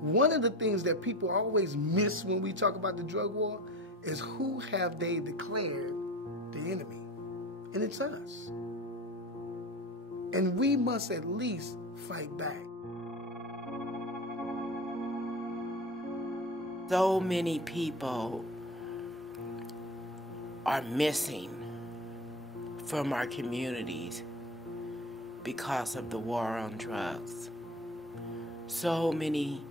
One of the things that people always miss when we talk about the drug war is who have they declared the enemy? And it's us. And we must at least fight back. So many people are missing from our communities because of the war on drugs. So many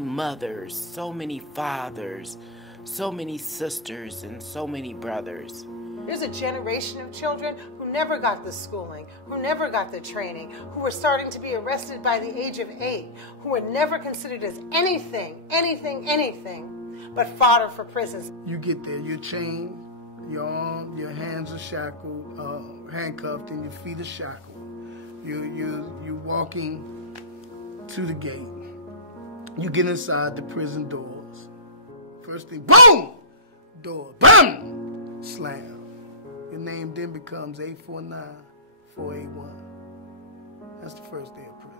mothers, so many fathers, so many sisters, and so many brothers. There's a generation of children who never got the schooling, who never got the training, who were starting to be arrested by the age of 8, who were never considered as anything but fodder for prisons. You get there, you're chained, your arm, your hands are shackled, handcuffed, and your feet are shackled. You're walking to the gate. You get inside the prison doors. First thing, boom! Door, BAM! Slam. Your name then becomes 849-481. That's the first day of prison.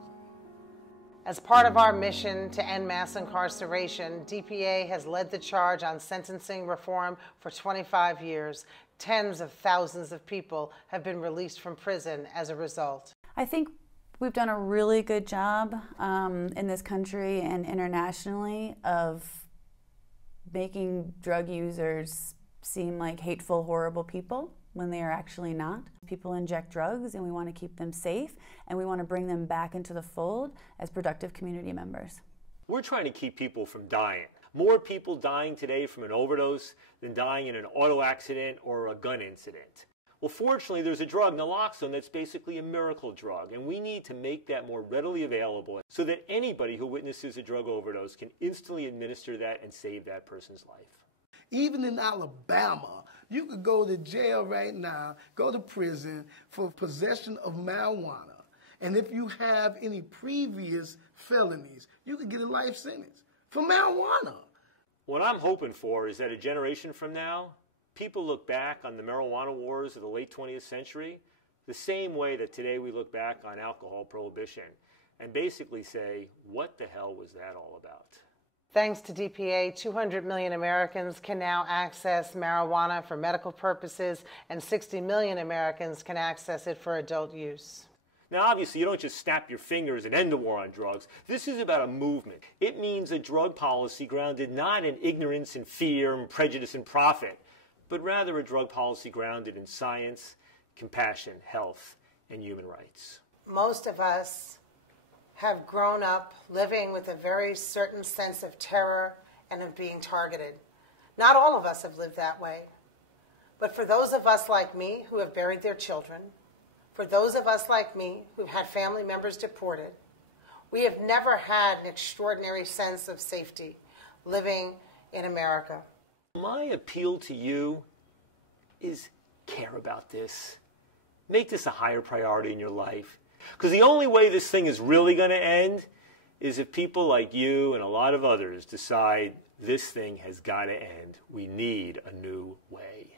As part of our mission to end mass incarceration, DPA has led the charge on sentencing reform for 25 years. Tens of thousands of people have been released from prison as a result. I think we've done a really good job in this country and internationally of making drug users seem like hateful, horrible people when they are actually not. People inject drugs and we want to keep them safe and we want to bring them back into the fold as productive community members. We're trying to keep people from dying. More people dying today from an overdose than dying in an auto accident or a gun incident. Well, fortunately, there's a drug, naloxone, that's basically a miracle drug, and we need to make that more readily available so that anybody who witnesses a drug overdose can instantly administer that and save that person's life. Even in Alabama, you could go to jail right now, go to prison for possession of marijuana. And if you have any previous felonies, you could get a life sentence for marijuana. What I'm hoping for is that a generation from now, people look back on the marijuana wars of the late 20th century the same way that today we look back on alcohol prohibition and basically say, what the hell was that all about? Thanks to DPA, 200 million Americans can now access marijuana for medical purposes, and 60 million Americans can access it for adult use. Now, obviously, you don't just snap your fingers and end the war on drugs. This is about a movement. It means a drug policy grounded not in ignorance and fear and prejudice and profit, but rather a drug policy grounded in science, compassion, health, and human rights. Most of us have grown up living with a very certain sense of terror and of being targeted. Not all of us have lived that way. But for those of us like me who have buried their children, for those of us like me who've had family members deported, we have never had an extraordinary sense of safety living in America. My appeal to you is care about this. Make this a higher priority in your life. Because the only way this thing is really going to end is if people like you and a lot of others decide this thing has got to end. We need a new way.